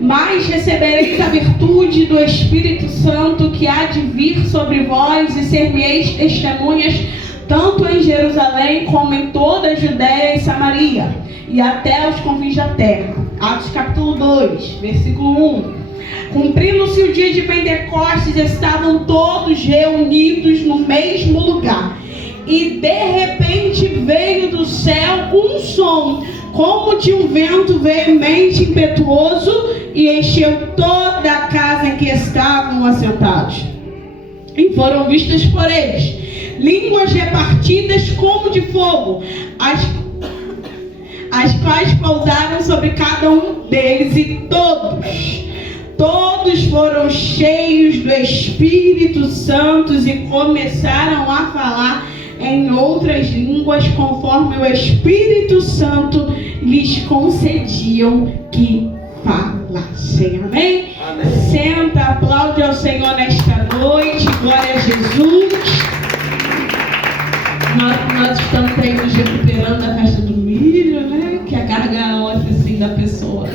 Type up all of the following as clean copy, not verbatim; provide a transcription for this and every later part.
Mas recebereis a virtude do Espírito Santo que há de vir sobre vós, e ser-me-eis testemunhas, tanto em Jerusalém como em toda a Judéia e Samaria, e até aos confins da terra. Atos capítulo 2, versículo 1. Cumprindo-se o dia de Pentecostes, estavam todos reunidos no mesmo lugar. E de repente veio do céu um som, como de um vento veemente, impetuoso, e encheu toda a casa em que estavam assentados. E foram vistas por eles línguas repartidas como de fogo, as quais pousaram sobre cada um deles, e todos foram cheios do Espírito Santo e começaram a falar em outras línguas, conforme o Espírito Santo lhes concediam que falassem. Amém? Amém. Senta, aplaude ao Senhor nesta noite. Glória a Jesus. Nós estamos aí nos recuperando da festa do milho, né? Que a carga óssea assim da pessoa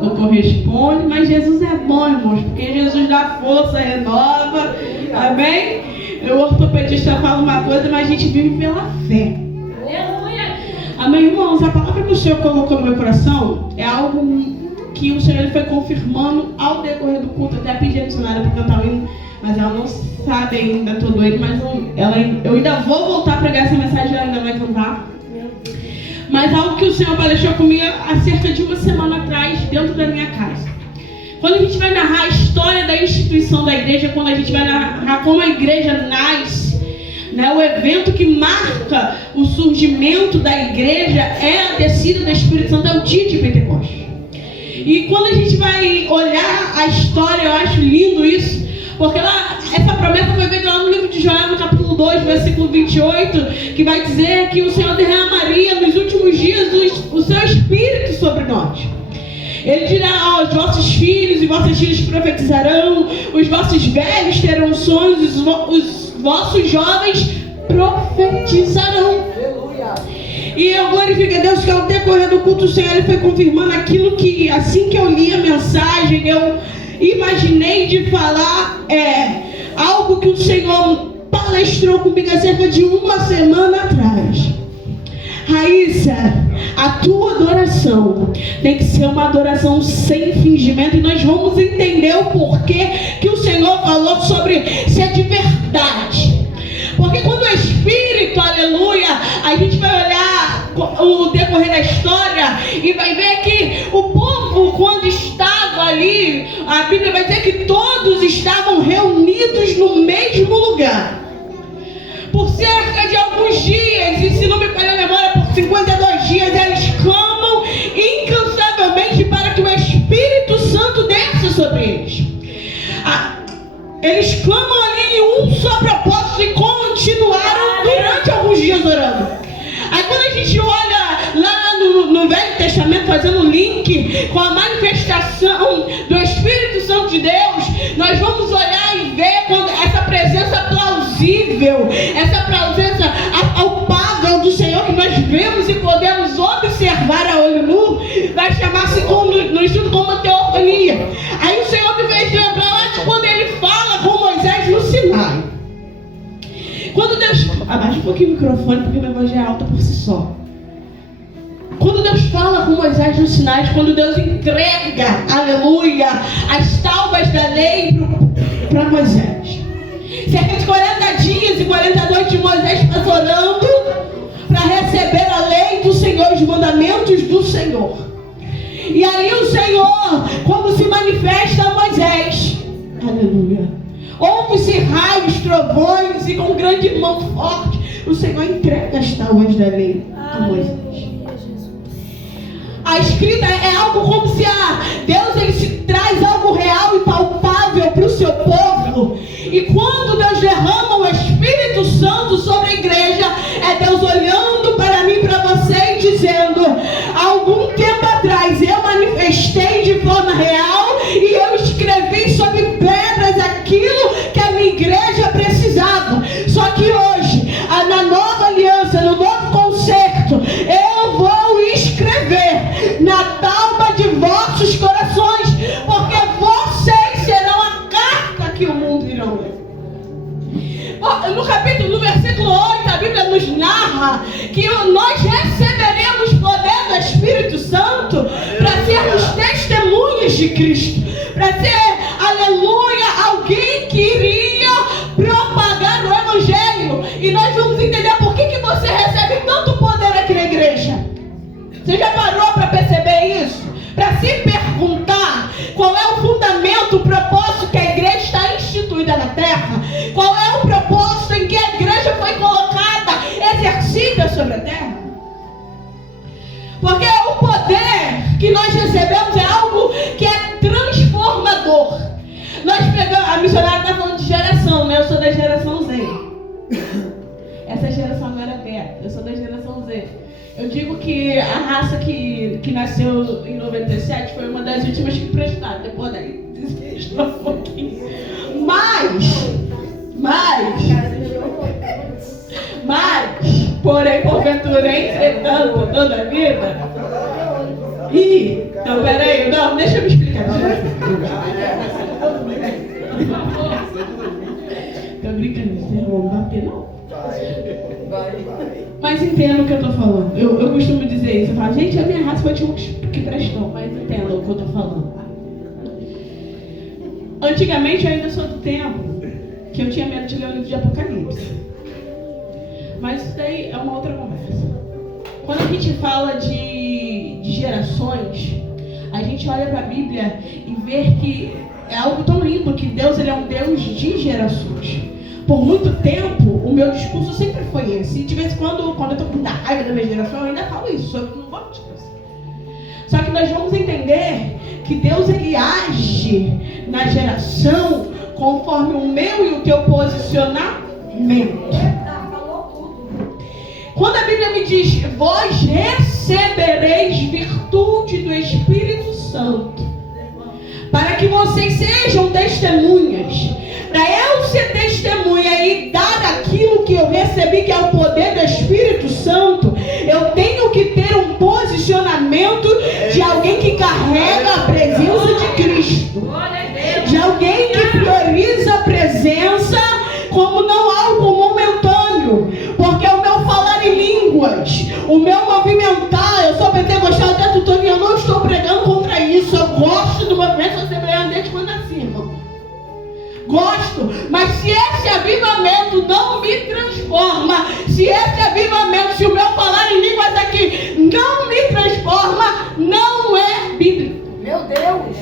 não corresponde, mas Jesus é bom, irmãos, porque Jesus dá força, renova. Amém? O ortopedista fala uma coisa, mas a gente vive pela fé. Amém, irmãos? A palavra que o Senhor colocou no meu coração é algo que o Senhor foi confirmando ao decorrer do culto. Até pedi a missionária para cantar o hino, mas ela não sabe ainda todo ele, mas eu ainda vou voltar a pregar essa mensagem, ela ainda vai cantar. Mas algo que o Senhor palestou comigo há cerca de uma semana atrás, dentro da minha casa. Quando a gente vai narrar a história da instituição da igreja, quando a gente vai narrar como a igreja nasce, né, o evento que marca o surgimento da igreja é a descida do Espírito Santo, é o dia de Pentecostes. E quando a gente vai olhar a história, eu acho lindo isso, porque lá, essa promessa foi feita lá no livro de Joel, no capítulo 2, versículo 28, que vai dizer que o Senhor derramaria nos últimos dias o seu Espírito sobre nós. Ele dirá: os vossos filhos e vossas filhas profetizarão, os vossos velhos terão sonhos, os vossos jovens profetizarão. Aleluia. E eu glorifico a Deus que ao decorrer do culto, o Senhor ele foi confirmando aquilo que, assim que eu li a mensagem, eu imaginei de falar algo que o Senhor palestrou comigo há cerca de uma semana atrás. Raíssa, a tua adoração tem que ser uma adoração sem fingimento, e nós vamos entender o porquê que o Senhor falou sobre ser de verdade. Porque quando o Espírito, aleluia, a gente vai olhar o decorrer da história e vai ver que o povo, quando estava ali, a Bíblia vai dizer que todos estavam reunidos no mesmo lugar. Por cerca de alguns dias, e se não me falha a memória, por 52 dias, eles clamam incansavelmente para que o Espírito Santo desça sobre eles. Eles clamam ali em um só propósito e continuaram durante alguns dias orando. Aí quando a gente olha lá no Velho Testamento, fazendo link com a manifestação do Espírito Santo de Deus, nós vamos olhar e ver quando essa presença plausível, essa presença palpável do Senhor que nós vemos e podemos observar a olho nu, vai chamar-se no estudo como teofania. Aí o Senhor me fez lembrar lá de quando ele fala com Moisés no Sinai. Quando Deus... Abaixa um pouquinho o microfone, porque minha voz já é alta por si só. Quando Deus fala com Moisés no Sinai, quando Deus entrega, aleluia, as tábuas da lei para Moisés. Cerca de 40 dias e 40 noites Moisés está orando para receber a lei do Senhor, os mandamentos do Senhor. E aí o Senhor, quando se manifesta a Moisés, aleluia, ouve-se raios, trovões, e com grande mão forte, o Senhor entrega as tábuas da lei a Moisés. A escrita é algo como se Deus ele se traz algo real e palpável para o seu povo. E quando Deus derrama o Espírito Santo sobre a igreja, é Deus olhando para mim e para você e dizendo: há algum tempo atrás eu manifestei de forma real e eu escrevi sobre pedras aquilo que a minha igreja precisava. Só que hoje, na nova aliança, no novo concerto, eu vou escrever na tábua de vossos corações, luz de Cristo, para ser, aleluia, alguém que iria propagar o Evangelho. E nós vamos entender por que você recebe tanto poder aqui na igreja. Você já parou para perceber isso? Para se perguntar qual é o fundamento, o propósito que a igreja está instituída na terra? Qual é o propósito em que a igreja foi colocada, exercida sobre a terra? Porque o poder que nós recebemos é algo que é transformador. Nós pegamos, a missionária está falando de geração, né? Eu sou da geração Z. Essa geração agora é beta, eu sou da geração Z. Eu digo que a raça que nasceu em 97 foi uma das últimas que prestaram. Depois daí desistiu um pouquinho. Mas, porém, porventura, entretanto, toda a vida. Então, peraí, não, deixa eu me explicar. Tô brincando, você não vai bater, não? Mas entenda o que eu tô falando. Eu costumo dizer isso. Eu falo, gente, a minha raça foi tipo que prestou, mas entenda o que eu tô falando. Antigamente eu ainda sou do tempo que eu tinha medo de ler o livro de Apocalipse. Mas isso daí é uma outra conversa. Quando a gente fala de gerações, a gente olha para a Bíblia e vê que é algo tão lindo, que Deus, ele é um Deus de gerações. Por muito tempo, o meu discurso sempre foi esse. E de vez em quando eu tô com muita raiva da minha geração, eu ainda falo isso. Eu não gosto disso. Só que nós vamos entender que Deus, ele age na geração conforme o meu e o teu posicionamento. Quando a Bíblia me diz, vós recebereis virtude do Espírito Santo, para que vocês sejam testemunhas. Para eu ser testemunha e dar aquilo que eu recebi, que é o poder do Espírito Santo, eu tenho que ter um posicionamento de alguém que carrega a presença de Cristo. De alguém que prioriza a presença como não algo momentâneo. Porque o meu falar em línguas, o meu movimentar, eu sou pentecostal até tutor e eu não estou pregando contra isso. Eu gosto do movimento assembleia desde quando nasci, irmão. Gosto, mas se esse avivamento não me transforma, se esse avivamento, se o meu falar em línguas aqui não me transforma, não é bíblico. Meu Deus!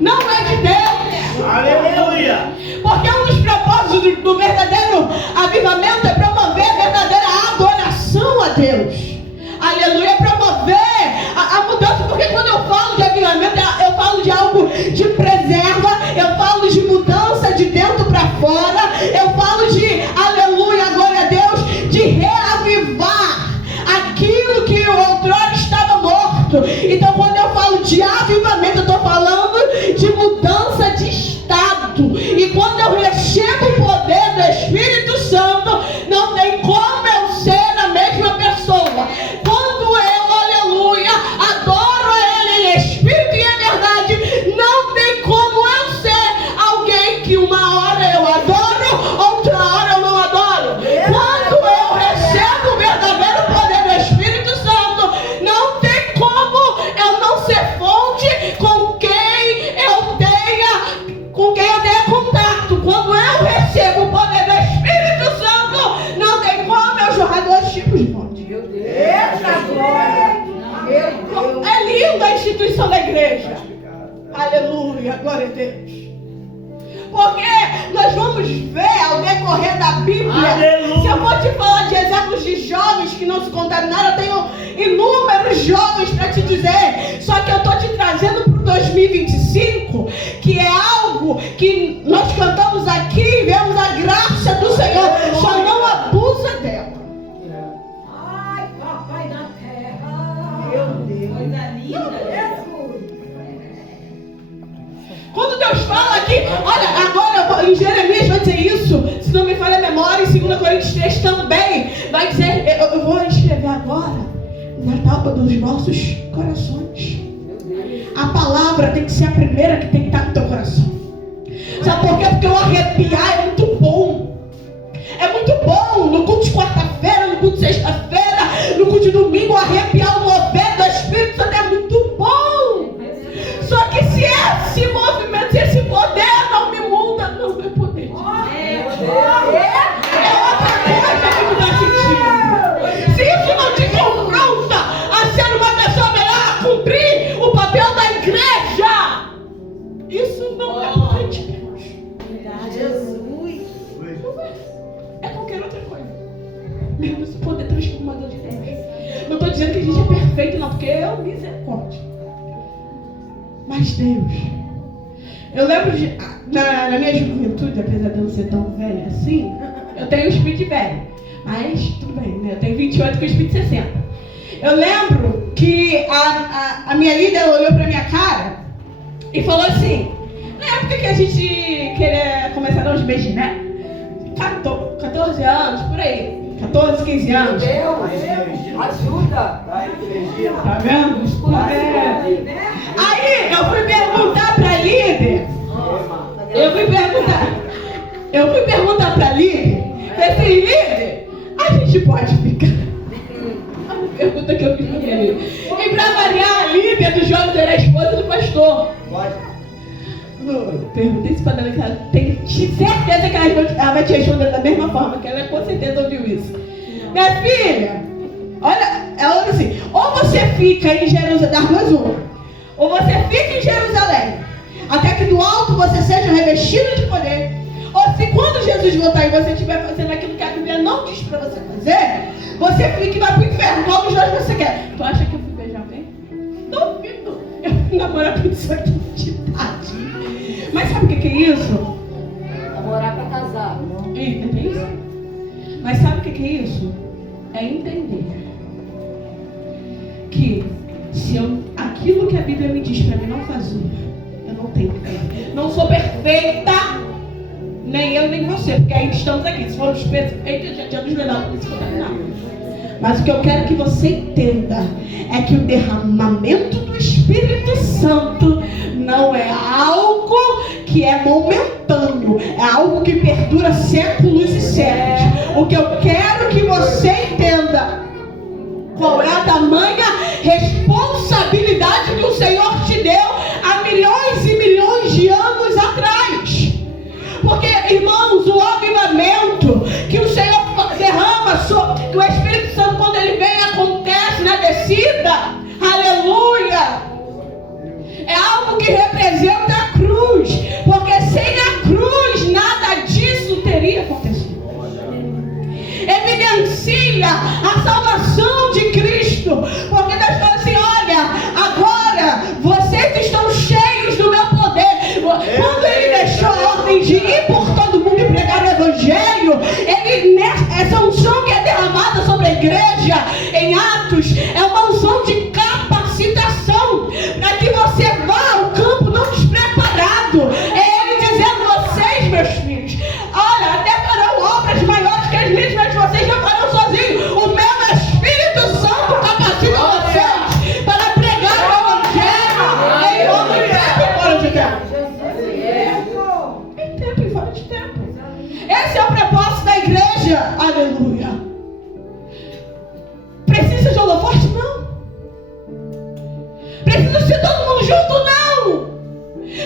Não é de Deus. Aleluia! Porque um dos propósitos do verdadeiro avivamento é promover a verdadeira adoração a Deus. Aleluia, promover a mudança. Porque quando eu falo de avivamento, eu falo de algo de preserva, eu falo de mudança de dentro para fora, eu falo de, aleluia, glória a Deus, de reavivar aquilo que outrora estava morto. Então, quando eu falo de avivamento, eu estou falando de mudança de estado. E quando eu recebo o poder do Espírito Santo, não tem como eu ser a mesma pessoa. Quando eu, aleluia, adoro Ele em espírito e em verdade, não tem como eu ser alguém que uma hora eu adoro, outra hora eu não adoro. Quando eu recebo o verdadeiro poder do Espírito Santo, não tem como eu não ser fonte com quem eu tenha contato. Quando eu recebo o poder do Espírito Santo, não tem como eu jorrar dois tipos de fonte. Meu Deus! É linda a instituição da igreja. Aleluia, glória a Deus. Porque nós vamos ver ao decorrer da Bíblia. Aleluia. Se eu for te falar de exemplos de jovens que não se contaminaram, eu tenho inúmeros jovens para te dizer. Só que eu estou te trazendo para o 2025, que é algo que nós cantamos aqui e vemos a graça do Senhor. Só não abusa dela. Ai, papai da terra. Meu Deus. Coisa linda. Quando Deus fala aqui, olha, agora em Jeremias vai dizer isso, se não me falha a memória, em 2 Coríntios 3 também vai dizer, eu vou escrever agora na tábua dos vossos corações. A palavra tem que ser a primeira que tem que estar no teu coração. Sabe por quê? Porque o arrepiar é muito bom. É muito bom no culto de quarta-feira, no culto de sexta-feira, no culto de domingo, arrepiar o mover do Espírito Santo é muito bom. Só que se esse movimento, se esse poder não me muda, não é poder de Deus. É outra coisa que me dá sentido. Se isso não te confronta a ser uma pessoa melhor, a cumprir o papel da igreja, isso não é poder de Deus. Jesus. É qualquer outra coisa. Menos o poder transformador de Deus. Não estou dizendo que a gente é perfeito, não, porque é um misericórdia. Mas Deus. Eu lembro de. Na minha juventude, apesar de eu não ser tão velha assim, eu tenho o espírito de velho. Mas tudo bem, né? Eu tenho 28 com o espírito de 60. Eu lembro que a minha líder olhou pra minha cara e falou assim: na época que a gente queria começar a dar uns beijos, né? 14 anos, por aí. 14, 15 anos. Deus, ajuda. Tá vendo? Aí eu fui perguntar pra líder. Eu fui perguntar pra líder. Falei assim, líder, a gente pode ficar? A pergunta que eu fiz pra líder. E pra variar, a líder do jovem era a esposa do pastor. Perguntei se para ela, tenho certeza que ela vai te responder da mesma forma, que ela com certeza ouviu isso. Minha filha, olha, ela olha assim, ou você fica em Jerusalém, ou você fica em Jerusalém, até que do alto você seja revestido de poder, ou se quando Jesus voltar e você estiver fazendo aquilo que a Bíblia não diz para você fazer, você fica e vai pro inferno, qual dos dois você quer? Tu acha que eu fui beijar alguém? Duvido, eu fui namorar com isso aqui de idade. Mas sabe o que é isso? Namorar pra casar. Eita, é isso? Mas sabe o que é isso? É entender que se aquilo que a Bíblia me diz para mim não fazer, eu não tenho que fazer. Não sou perfeita, nem eu nem você, porque ainda estamos aqui. Se formos perfeitos, já tínhamos levado para se contaminar. Mas o que eu quero que você entenda é que o derramamento do Espírito Santo não é algo que é momentâneo, é algo que perdura séculos e séculos. O que eu quero que você entenda, qual é a tamanha responsabilidade que o Senhor te deu há milhões e milhões de anos atrás. Porque, irmãos, o avivamento que o Senhor derrama, que o Espírito Santo, quando ele vem, acontece na descida, aleluia, é algo que representa a cruz, porque sem a cruz nada disso teria acontecido. Evidencia a salvação de Cristo, porque Deus fala assim, olha, agora vocês estão cheios do meu poder. Quando ele deixou a ordem de ir por todo mundo e pregar o evangelho, essa unção que é derramada sobre a igreja em Atos é uma unção de capacitação para que você vá ao campo não despreparado. É ele dizendo, vocês, meus filhos, olha, até farão obras maiores que as minhas, mas vocês não farão sozinhos. O meu Espírito Santo capacita vocês para pregar o evangelho em todo tempo e fora de tempo. Em tempo e fora de tempo. Esse é o propósito da igreja. Aleluia. Precisa de holofote? Não. Precisa ser todo mundo junto? Não.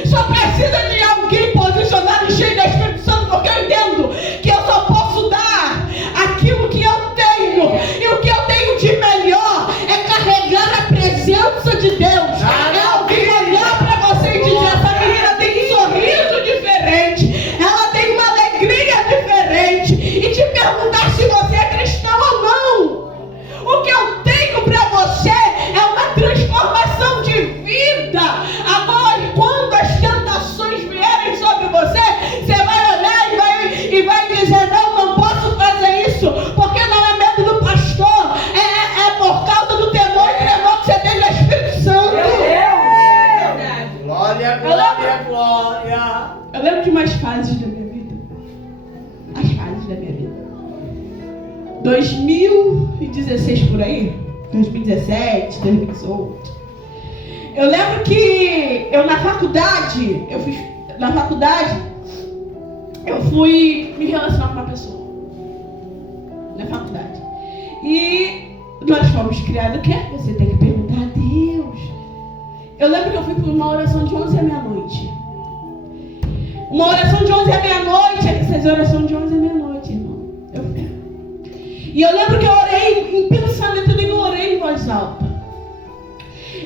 Só precisa de alguém posicionado e cheio do Espírito Santo, porque eu entendo que eu só posso dar aquilo que eu tenho. E o que eu tenho de melhor é carregar a presença de Deus. É alguém olhar para você e dizer, essa menina tem um sorriso diferente, ela tem uma alegria diferente, e te perguntar se você é cristão ou não. O que eu tenho para você é uma transformação de vida. Agora, quando as tentações vierem sobre você, você vai olhar e vai dizer, não posso fazer isso, porque não é medo do pastor, é por causa do temor e tremor que você tem do Espírito Santo. Glória, glória. Eu lembro de umas fases da minha vida. As fases da minha vida. 2016 por aí, 2017, 2018. Eu lembro que na faculdade, eu fui me relacionar com uma pessoa. Na faculdade. E nós fomos criados o quê? Você tem que perguntar a Deus. Eu lembro que eu fui para uma oração de 11 à meia-noite. Uma oração de 11 à meia-noite. Essas orações de 11 à meia-noite, irmão. Eu fui. E eu lembro que eu orei em pensamento, eu nem orei em voz alta.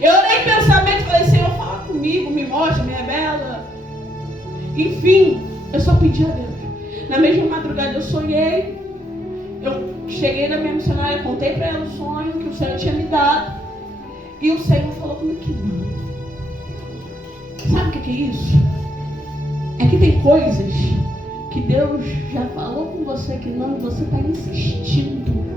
Eu orei em pensamento e falei, Senhor, fala comigo, me mostra, me revela. Enfim, eu só pedi a Deus. Na mesma madrugada eu sonhei. Eu cheguei na minha missionária, contei para ela o sonho que o Senhor tinha me dado. E o Senhor falou comigo que não. Sabe o que é isso? É que tem coisas que Deus já falou com você que não, e você está insistindo.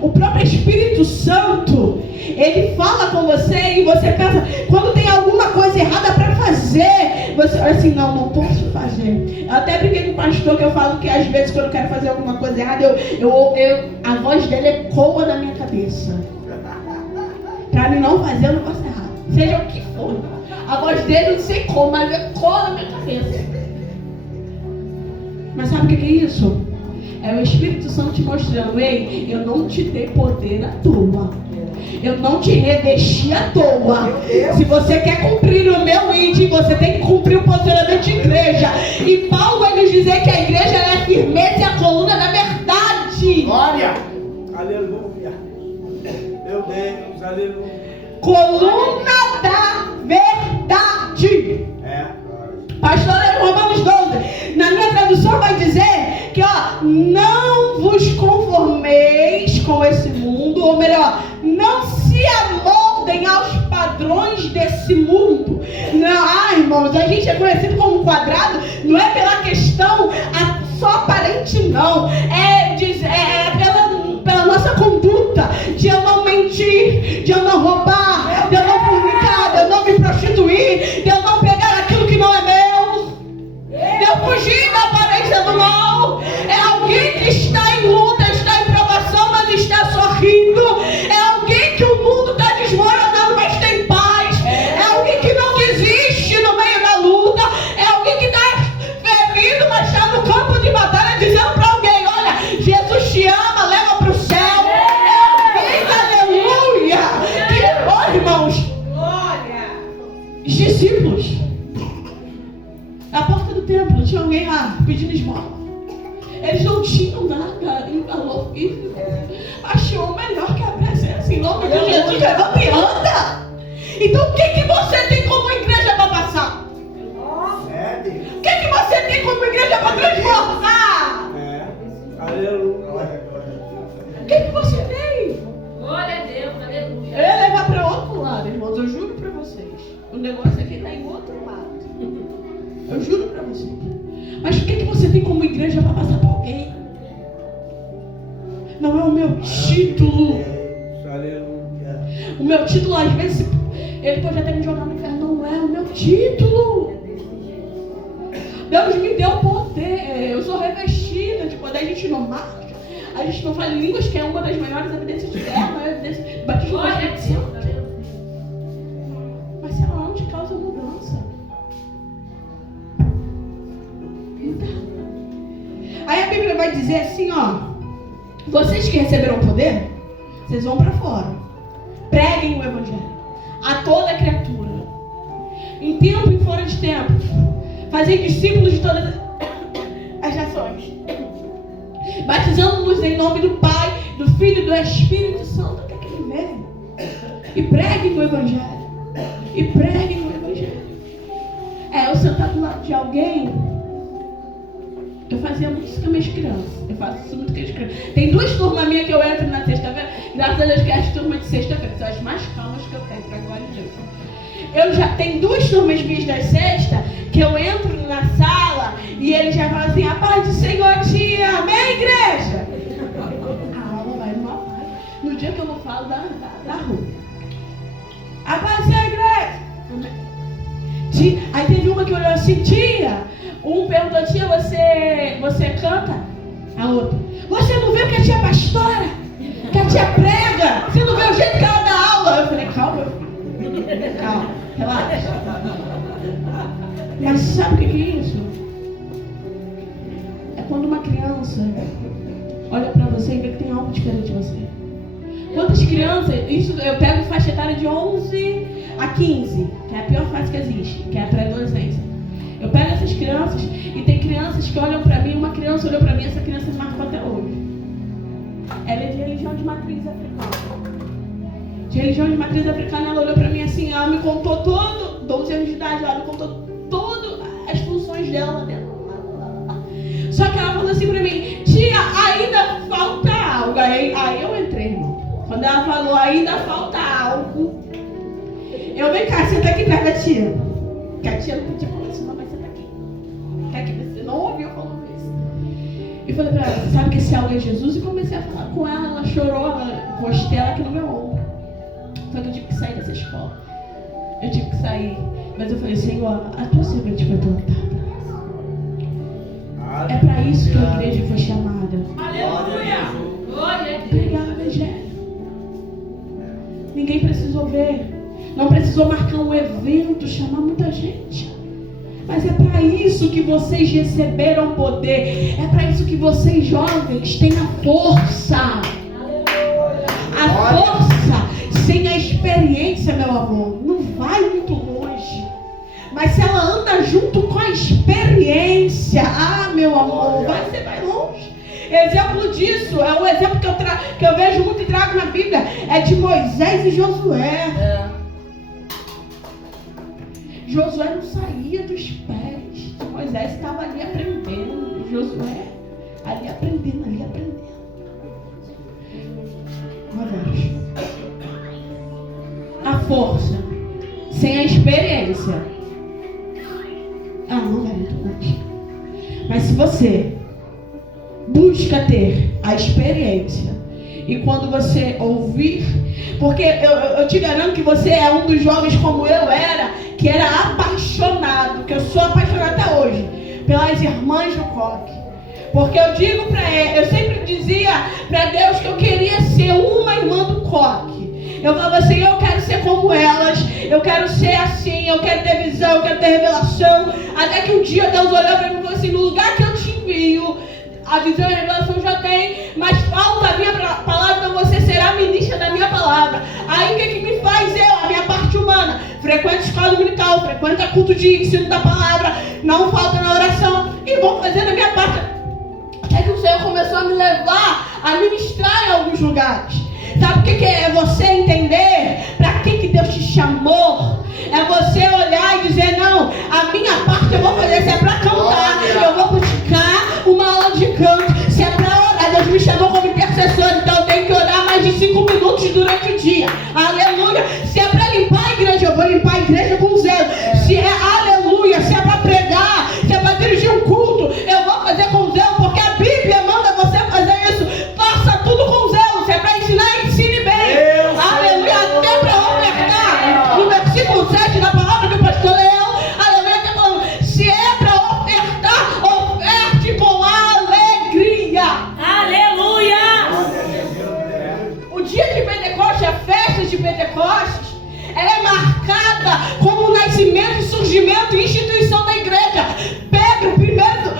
O próprio Espírito Santo, ele fala com você e você pensa, quando tem alguma coisa errada para fazer, você olha assim, não posso fazer. Eu até brinquei com o pastor que eu falo que às vezes quando eu quero fazer alguma coisa errada, a voz dele ecoa na minha cabeça. Para mim não fazer, eu não faço errado. Seja o que for. A voz dele não sei como, mas ecoa na minha cabeça. Mas sabe o que é isso? É o Espírito Santo te mostrando, ei, eu não te dei poder à toa. Eu não te revesti à toa. Se você quer cumprir o meu ID, você tem que cumprir o posicionamento de igreja. E Paulo vai nos dizer que a igreja é a firmeza e a coluna da verdade. Glória! Aleluia! Meu Deus, aleluia! Coluna da verdade. Pastor, Romanos 12. Na minha tradução vai dizer que, não vos conformeis com esse mundo, ou melhor, não se amoldem aos padrões desse mundo. Não, irmãos, a gente é conhecido como quadrado, não é pela questão só aparente, não. É pela nossa conduta, de eu não mentir, de eu não roubar, de eu não fornicar, de eu não me prostituir, de eu não pegar aquilo que não é meu, de eu fugir da aparência do mal. É alguém que está em luta, está em provação, mas está sorrindo. É alguém que o mundo está desmoronando, mas tem paz. É alguém que não desiste no meio da luta. É alguém que está ferido, mas está no campo de batalha, dizendo para alguém, olha, Jesus te ama, leva para o céu. Aleluia! Que bom, irmãos. Glória! Os discípulos, na porta do templo, tinha alguém lá pedindo esmola. Eles não tinham nada em valor físico, mas tinham o melhor que a presença. Em nome de Jesus, levanta e anda. Então o que você tem como igreja para passar? O que você tem como igreja para transformar? Aleluia! O que você tem? Glória a Deus, aleluia. Eu ia levar para outro lado, irmãos, eu juro para vocês. O negócio aqui está em outro lado. Eu juro para vocês. Mas o que você tem como igreja para passar para alguém? Não é o meu título. Aleluia. O meu título, às vezes, ele pode até me jogar no inferno. Não é o meu título. Deus me deu poder. Eu sou revestida de poder. A gente não marca. A gente não fala em línguas, que é uma das melhores evidências de fé, a maior evidência de batismo do Espírito Santo. Mas ela não te causa mudança. Aí a Bíblia vai dizer assim, vocês que receberam poder, vocês vão para fora, preguem o Evangelho a toda criatura, em tempo e fora de tempo, fazem discípulos de todas as nações, batizando-nos em nome do Pai, do Filho e do Espírito Santo, até que Ele venha, e preguem o Evangelho, eu sentar do lado de alguém. Eu fazia muito isso com as minhas crianças. Eu faço isso muito com as crianças. Tem 2 turmas minhas que eu entro na sexta-feira. Graças a Deus que as turmas de sexta-feira são as mais calmas que eu tenho, para a glória de Deus. Eu já tenho 2 turmas minhas das sexta que eu entro na sala e eles já falam assim, a paz do Senhor te ama, amém, igreja? A aula vai numa paz. No dia que eu não falo da rua. A paz do Senhor, igreja. Aí teve uma que olhou assim, tia. Um perguntou, tia, você canta? A outra, você não vê que a tia é pastora? Que a tia prega? Você não vê o jeito que ela dá aula? Eu falei, calma, relaxa. Mas sabe o que é isso? É quando uma criança olha pra você e vê que tem algo diferente em você. Quantas crianças, isso eu pego faixa etária de 11 a 15, que é a pior fase que existe, que é a pré-adolescência. Eu pego essas crianças e tem crianças que olham pra mim, uma criança olhou pra mim, essa criança me marcou até hoje. Ela é de religião de matriz africana. De religião de matriz africana, ela olhou pra mim assim, ela me contou todo, 12 anos de idade, ela me contou todas as funções dela lá dentro. Só que ela falou assim pra mim, tia, ainda falta algo. Aí eu entrei, irmão. Quando ela falou, ainda falta algo, eu, vem cá, senta aqui perto da tia. Que a tia não podia falar assim, não, mas senta aqui. Quer que você não ouviu falando isso? E falei pra ela, você sabe que esse algo é Jesus? E comecei a falar com ela, ela chorou, ela postei ela aqui no meu ombro. Só que eu tive que sair dessa escola. Eu tive que sair. Mas eu falei, Senhor, a tua servente foi plantada. É para isso que a igreja foi chamada. Aleluia! Glória a Deus! Pregar o evangelho. Ninguém precisou ver. Não precisou marcar um evento, chamar muita gente. Mas é para isso que vocês receberam poder. É para isso que vocês jovens têm a força. A força sem a experiência, meu amor, não vai muito longe. Mas se ela anda junto com a experiência, meu amor, você vai longe. Exemplo disso, é um exemplo que eu vejo muito e trago na Bíblia, é de Moisés e Josué. Josué não saía dos pés. Moisés estava ali aprendendo. Josué ali aprendendo. A força sem a experiência não vai muito longe. Mas se você busca ter a experiência e quando você ouvir, porque eu te garanto que você é um dos jovens como eu era, que era apaixonado, que eu sou apaixonado até hoje, pelas irmãs do coque. Porque eu digo eu sempre dizia para Deus que eu queria ser uma irmã do coque. Eu falava assim, eu quero ser como elas, eu quero ser assim, eu quero ter visão, eu quero ter revelação. Até que um dia Deus olhou para mim e falou assim, no lugar que eu te envio, a visão e a revelação já tem, mas falta a minha palavra, então você será ministra da minha palavra. Aí o que me faz a minha parte humana? Frequenta escola dominical, frequenta culto de ensino da palavra, não falta na oração e vou fazer a minha parte. Até que o Senhor começou a me levar a ministrar em alguns lugares. Sabe o que é você entender para que Deus te chamou? É você olhar e dizer, não, a minha parte eu vou fazer. Se é para cantar, eu vou praticar uma aula de canto. Se é para orar, Deus me chamou como intercessor, então eu tenho que orar mais de 5 minutos durante o dia. Aleluia. Se é para limpar a igreja, eu vou limpar a igreja com zelo. Se é, aleluia, se é para pregar, se é para dirigir um culto, eu vou fazer com zelo, porque a Bíblia manda você fazer isso. Faça tudo com zelo. Se é para ensinar, ensine bem. Aleluia, até para ofertar. No versículo 7 da palavra do pastor Leão, aleluia, está falando, se é para ofertar, oferte com alegria. Aleluia! O dia de Pentecostes, a festa de Pentecostes, ela é marcada como o nascimento, surgimento e instituição da igreja. Pedro,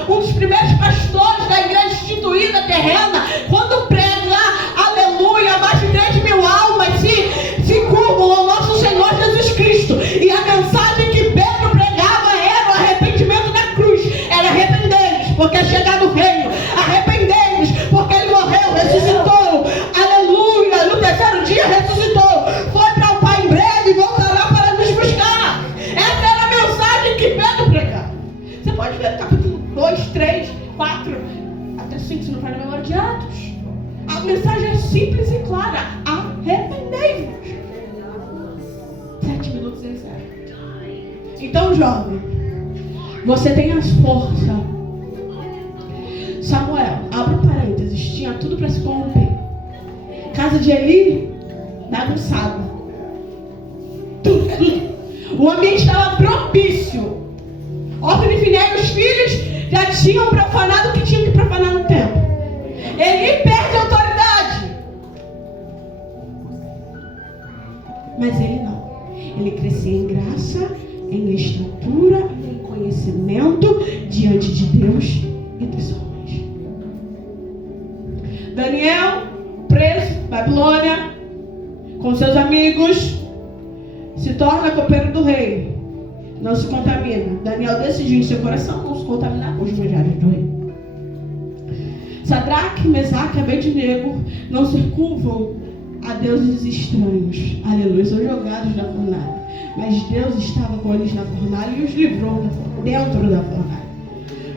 um dos primeiros pastores da igreja instituída terrena, quando prega, aleluia, mais de 3.000 almas se curvam ao nosso Senhor Jesus Cristo. E a mensagem que Pedro pregava era o arrependimento da cruz. Era arrependei-vos, porque é chegado o reino. Arrependei-vos, porque ele morreu, ressuscitou. Aleluia, no terceiro dia ressuscitou. Foi para o Pai em breve e voltará para nos buscar. Essa era a mensagem que Pedro pregava. Você pode ver no capítulo 2, 3, 4, até 5, se não faz na memória de Atos. A mensagem é simples e clara. Arrependei-vos. 7 minutos e encerra. Então, jovem, você tem as forças. Samuel, abre um parênteses, tinha tudo para se corromper. Casa de Eli, bagunçada. Tudo. O ambiente estava propício. Ofni e Finéias, os filhos, já tinham profanado o que tinham que profanar no templo. Eli perde a autoridade. Mas ele não. Ele crescia em graça, em estatura, em conhecimento diante de Deus e dos homens. Daniel, preso, Babilônia, com seus amigos, se torna copeiro do rei. Não se contamina. Daniel decidiu em seu coração não se contaminar com os manjares do rei. Sadraque, Mesaque e Abednego não se curvam a deuses estranhos. Aleluia, são jogados na fornalha. Mas Deus estava com eles na fornalha e os livrou dentro da fornalha.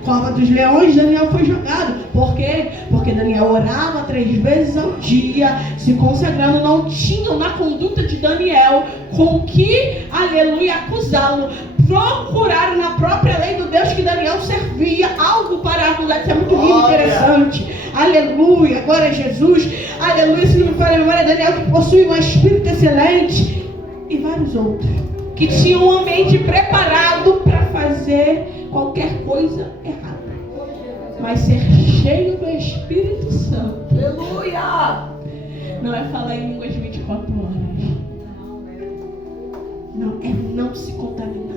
Cova dos leões, Daniel foi jogado. Por quê? Porque Daniel orava 3 vezes ao dia, se consagrando. Não tinham na conduta de Daniel com que, aleluia, acusá-lo. Procuraram na própria lei do Deus que Daniel servia algo para acusar. Isso é muito lindo, interessante. Aleluia, glória a Jesus. Aleluia, se não me falha a memória, Daniel que possui um espírito excelente. E vários outros que tinham uma mente preparado para fazer qualquer coisa errada, mas ser cheio do Espírito Santo. Aleluia! Não é falar em línguas 24 horas. Não, é não se contaminar.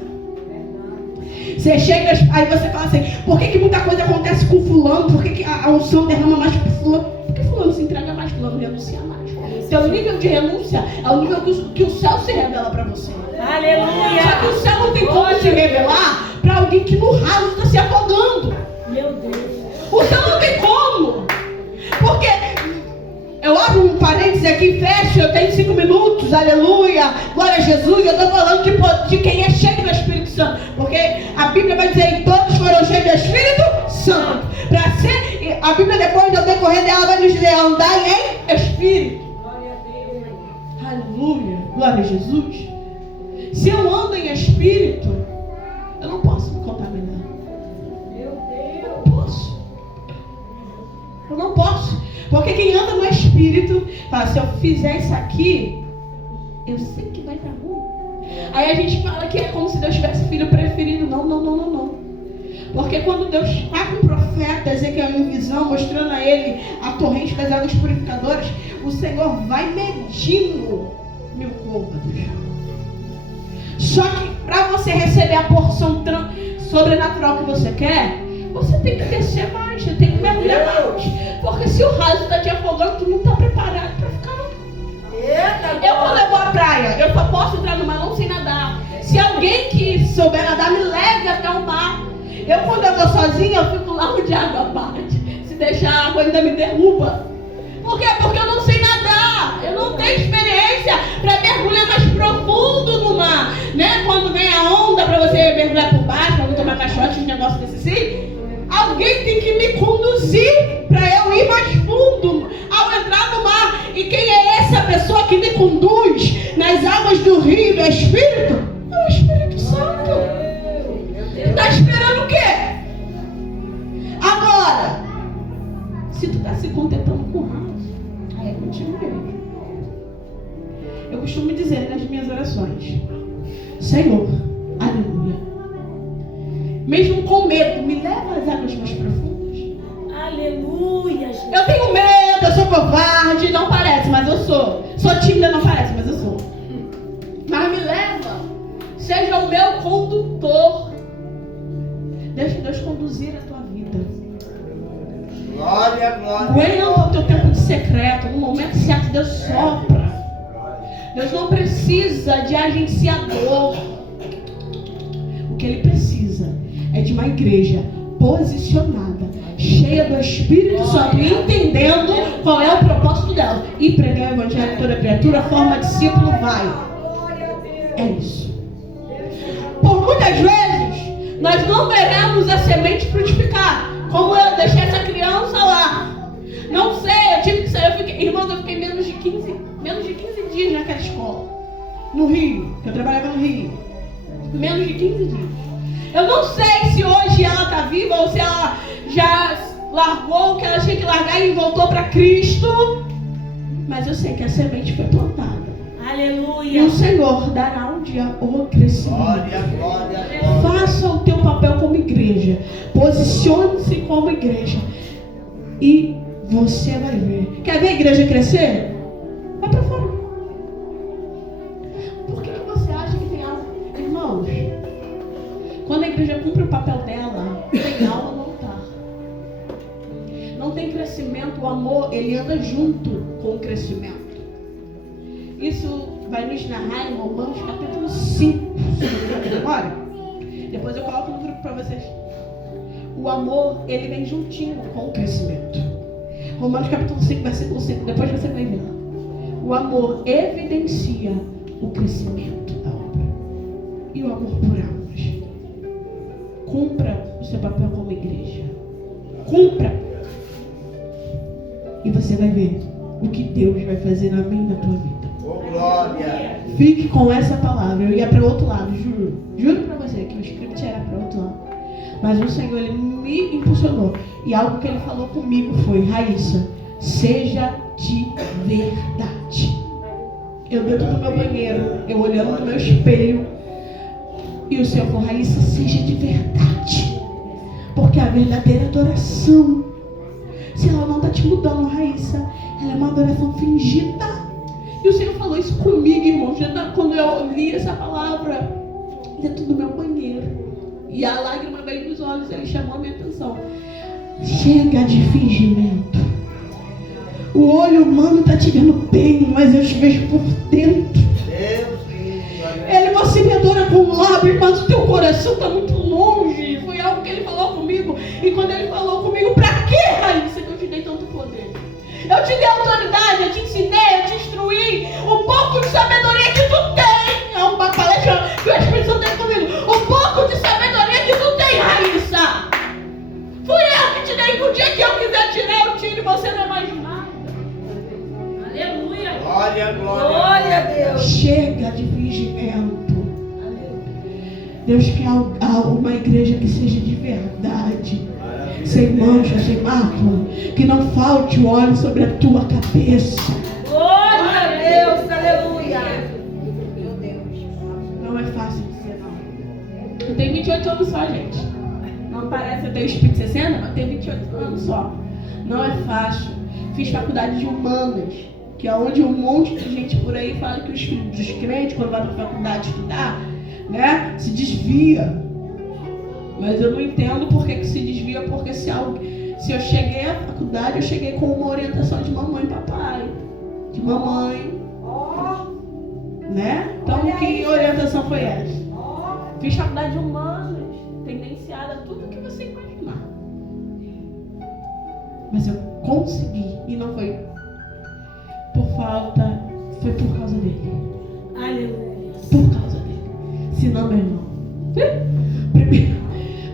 Você chega, aí você fala assim: por que muita coisa acontece com fulano? Por que a unção derrama mais para fulano? Porque fulano se entrega mais, fulano renuncia mais. Então o nível de renúncia é o nível que o céu se revela para você. Aleluia! Só que o céu não tem como se revelar para alguém que no raso está se afogando. Meu Deus! O céu não tem como. Porque eu abro um parênteses aqui, fecho, eu tenho 5 minutos, aleluia, glória a Jesus. Eu estou falando de quem é cheio do Espírito Santo. Porque a Bíblia vai dizer que todos foram cheios do Espírito Santo. Para ser, a Bíblia depois do decorrer dela vai nos dizer: andar em Espírito. Aleluia, glória a Jesus. Se eu ando em Espírito, eu não posso me contaminar. Eu não posso. Eu não posso. Porque quem anda no Espírito fala: se eu fizer isso aqui, eu sei que vai dar ruim. Aí a gente fala que é como se Deus tivesse filho preferido. Não. Porque quando Deus está com o profeta Ezequiel em visão, mostrando a ele a torrente das águas purificadoras, o Senhor vai medindo 1000 côvados. Só que para você receber a porção sobrenatural que você quer, você tem que descer mais, você tem que mergulhar mais. Porque se o raso está te afogando, tu não está preparado para ficar não. Eu quando eu vou à praia, eu só posso entrar no mar, não sei nadar. Se alguém que souber nadar me leve até o mar. Eu quando eu vou sozinha, eu fico lá onde a água bate. Se deixar a água ainda me derruba. Por quê? Porque eu não sei nadar. Eu não tenho experiência para mergulhar mais profundo no mar. Né? Quando vem a onda para você mergulhar por baixo, para não tomar caixote, um negócio desse assim. Alguém tem que me conduzir para eu ir mais fundo ao entrar no mar. E quem é essa pessoa que me conduz nas águas do rio do Espírito? É o Espírito Santo. Está esperando o quê? Agora, se tu está se contentando com o raso, aí é contigo mesmo. Eu costumo dizer nas minhas orações: Senhor, aleluia, mesmo com medo, me leva às águas mais profundas. Aleluia, Jesus. Eu tenho medo, eu sou covarde, não parece, mas eu sou. Sou tímida, não parece, mas eu sou. Mas me leva, seja o meu condutor. Deixa Deus conduzir a tua vida. Glória. Aguenta o teu tempo de secreto. No momento certo, Deus sopra. Deus não precisa de agenciador. O que Ele precisa é de uma igreja posicionada, cheia do Espírito Santo, e entendendo qual é o propósito dela. E pregar o evangelho a toda criatura, forma discípulo, vai. É isso. Por muitas vezes, nós não veremos a semente frutificar. Como eu deixei essa criança lá. Não sei, eu tive que sair. Irmãos, eu fiquei menos de 15 dias naquela escola. No Rio, que eu trabalhava no Rio. Menos de 15 dias. Eu não sei se hoje ela está viva ou se ela já largou o que ela tinha que largar e voltou para Cristo. Mas eu sei que a semente foi plantada. Aleluia. E o Senhor dará um dia o crescimento. Glória. Faça o teu papel como igreja. Posicione-se como igreja. E você vai ver. Quer ver a igreja crescer? Vai para fora. Por que você acha que tem algo? Irmãos, quando a igreja cumpre o papel dela, tem aula no altar. Não tem crescimento. O amor, ele anda junto com o crescimento. Isso vai nos narrar em Romanos capítulo 5, sobre a memória. Depois eu coloco no grupo para vocês. O amor, ele vem juntinho com o crescimento. Romanos capítulo 5, versículo 5, depois você vai ver. O amor evidencia o crescimento da obra. E o amor por almas. Cumpra o seu papel como igreja. Cumpra. E você vai ver o que Deus vai fazer na minha e na tua vida. Oh, glória. Fique com essa palavra. Eu ia para o outro lado, juro. Juro para você que o script era para o outro lado. Mas o Senhor, ele me impulsionou. E algo que ele falou comigo foi: Raíssa, seja de verdade. Eu dentro do meu banheiro, eu olhando no meu espelho, e o Senhor falou: Raíssa, seja de verdade. Porque a verdadeira adoração, se ela não está te mudando, Raíssa, ela é uma adoração fingida. E o Senhor falou isso comigo, irmão, quando eu li essa palavra dentro do meu banheiro. E a lágrima veio nos olhos, ele chamou a minha atenção. Chega de fingimento. O olho humano está te vendo bem, mas eu te vejo por dentro. Você me adora com lábios, mas o teu coração está muito longe. Foi algo que ele falou comigo. E quando ele falou comigo, pra que, Raíssa, que eu te dei tanto poder? Eu te dei autoridade, eu te ensinei, eu te instruí. O pouco de sabedoria que tu tem. É uma palestra que o Espírito Santo tem comigo. O pouco de sabedoria que tu tem, Raíssa. Fui eu que te dei. No dia que eu quiser tirar, eu tiro e você não é mais nada. Aleluia. Glória, glória. Glória a Deus. Chega de fingimento. Deus quer uma igreja que seja de verdade, sem mancha, sem mácula, que não falte o óleo sobre a tua cabeça. Glória a Deus, aleluia. Meu Deus. Não é fácil de ser, não. Eu tenho 28 anos só, gente. Não parece, eu tenho espírito de 60, mas eu tenho 28 anos só. Não é fácil. Fiz faculdade de humanas, que é onde um monte de gente por aí fala que os filhos dos crentes, quando vai para a faculdade estudar, né, se desvia. Mas eu não entendo por que se desvia, porque se eu cheguei à faculdade, eu cheguei com uma orientação de mamãe e papai. De mamãe. Né? Então, que orientação foi essa? Fiz faculdade de humanas, tendenciada a tudo que você imaginar. Mas eu consegui, e não foi por falta, foi por causa dele. Aleluia. Por causa dele. Se não, meu irmão.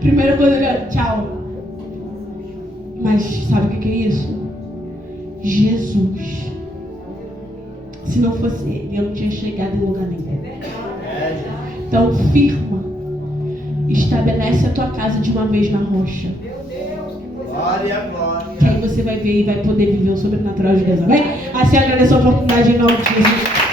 Primeira coisa, tchau. Mas sabe o que é isso? Jesus. Se não fosse ele, eu não tinha chegado em lugar nenhum. Então firma. Estabelece a tua casa de uma vez na rocha. Glória, glória. Que aí você vai ver e vai poder viver o sobrenatural de Deus. Amém? Assim agradeço a oportunidade em nome de Jesus.